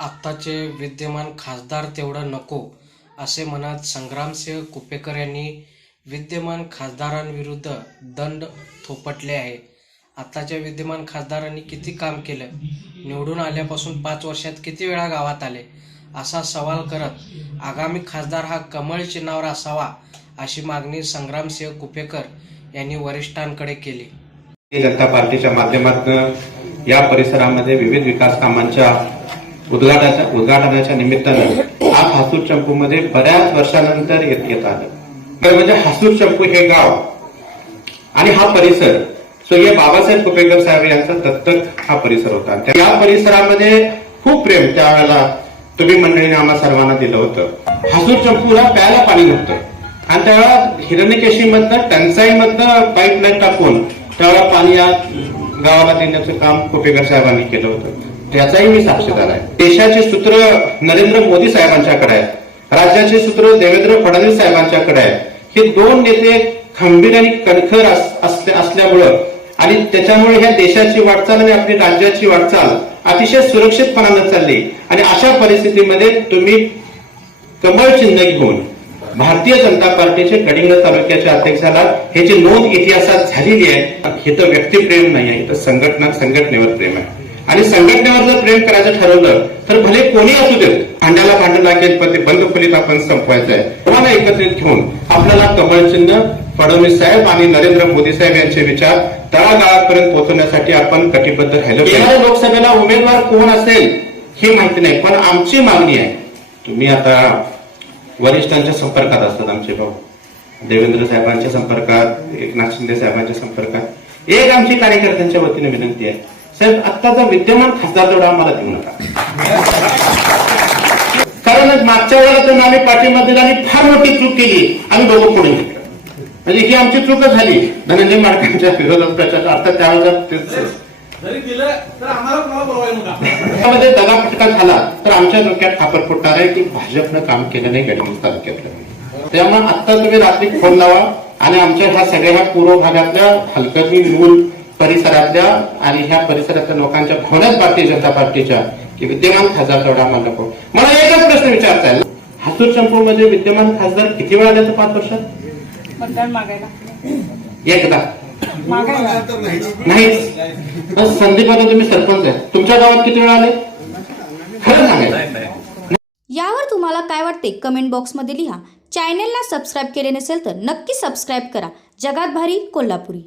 आत्ताचे विद्यमान खासदार तेवढं नको असे म्हणत संग्रामसिंह कुपेकर यांनी विद्यमान खासदारांविरुद्ध दंड थोपटले आहे. आत्ताच्या विद्यमान खासदारांनी किती काम केलं? निवडून आल्यापासून पाच वर्षात किती वेळा गावात आले? असा सवाल करत आगामी खासदार हा कमळ चिन्हावर असावा अशी मागणी संग्रामसिंह कुपेकर यांनी वरिष्ठांकडे केली. जनता पार्टीच्या माध्यमातून या परिसरामध्ये विविध विकास कामांच्या उद्घाटनाच्या उद्घाटनाच्या निमित्तानं आज हासूर चंपूमध्ये बऱ्याच वर्षानंतर येत येत आलं. तर म्हणजे हासूर चंपू हे गाव आणि हा परिसर स्वर्गीय बाबासाहेब कुपेकर साहेब यांचा दत्तक हा परिसर होता. या परिसरामध्ये खूप प्रेम त्यावेळेला तुम्ही मंडळीने आम्हा सर्वांना दिलं होतं. हासूर चंपूला प्यायला पाणी नव्हतं. आणि त्यावेळेला हिरण्यकेशीमधनं टंचाईमधनं पाईपलाईन टाकून त्यावेळेला पाणी या गावाला देण्याचं काम कुपेकर साहेबांनी केलं होतं. याचाही मी साक्षीदार आहे. देशाचे सूत्र नरेंद्र मोदी साहेबांच्याकडे आहे राज्याचे सूत्र देवेंद्र फडणवीस साहेबांच्याकडे आहे हे दोन नेते खंबीर आणि कणखर असल्यामुळं आणि त्याच्यामुळे ह्या देशाची वाटचाल आणि आपली राज्याची वाटचाल अतिशय सुरक्षितपणानं चालली. आणि अशा परिस्थितीमध्ये तुम्ही कमळ चिन्ह घेऊन भारतीय जनता पार्टीचे गडिंग्लज तालुक्याच्या अध्यक्षाला ह्याची नोंद इतिहासात झालेली आहे हे तर व्यक्तिप्रेम नाही आहे तर संघटना संघटनेवर प्रेम आहे. आणि संघटनेवर जर प्रेम करायचं ठरवलं तर भले कोणी असू देत भांड्याला भांडण लागेल पण ते बंद खोलीत आपण संपवायचं आहे. तुम्हाला एकत्रित घेऊन आपल्याला कमळ चिन्ह फडणवीस साहेब आणि नरेंद्र मोदी साहेब यांचे विचार तळागाळापर्यंत पोहोचवण्यासाठी आपण कटिबद्ध राहिलो. येणाऱ्या लोकसभेला उमेदवार कोण असेल हे माहिती नाही पण आमची मागणी आहे. तुम्ही आता वरिष्ठांच्या संपर्कात असतात आमचे भाऊ. देवेंद्र साहेबांच्या संपर्कात एकनाथ शिंदे साहेबांच्या संपर्कात. एक आमची कार्यकर्त्यांच्या वतीने विनंती आहे. साहेब आत्ताचा विद्यमान खासदार तेवढा आम्हाला देऊ नका. कारण मागच्या वेळेला तर आम्ही पाठीमध्ये आणि फार मोठी चूक केली. आम्ही दोघं पुढे घेतलं म्हणजे ही आमची चूकच झाली. धनंजय माडकांच्या विरोधात प्रचार अर्थात त्यावेळेला दिलं दगाफटका झाला तर आमच्या डोक्यात खापर फुटणार आहे की भाजपनं काम केलं नाही गडचिरोली तालुक्यातलं. त्यामुळे आता तुम्ही रात्री फोन लावा आणि आमच्या ह्या सगळ्या ह्या पूर्व भागातल्या हलकर्णी मूल परिसरातल्या आणि ह्या परिसरातल्या लोकांच्या भावनाच भारतीय जनता पार्टीच्या की विद्यमान खासदार तेवढा आम्हाला नको. मला एकच प्रश्न विचारता येईल हातूर चंपूरमध्ये विद्यमान खासदार किती वेळा आले तर पाच वर्षात? मतदान मागायला. एकदा. बस संदीप आता तुम्ही सरपंच आहे. तुमच्या गावात किती वेळा आले? खरं सांगायचं. यावर तुम्हाला काय वाटते? कमेंट बॉक्समध्ये लिहा. चॅनेलला सबस्क्राईब केले नसेल तर नक्की सबस्क्राईब करा. जगात भारी कोल्हापुरी.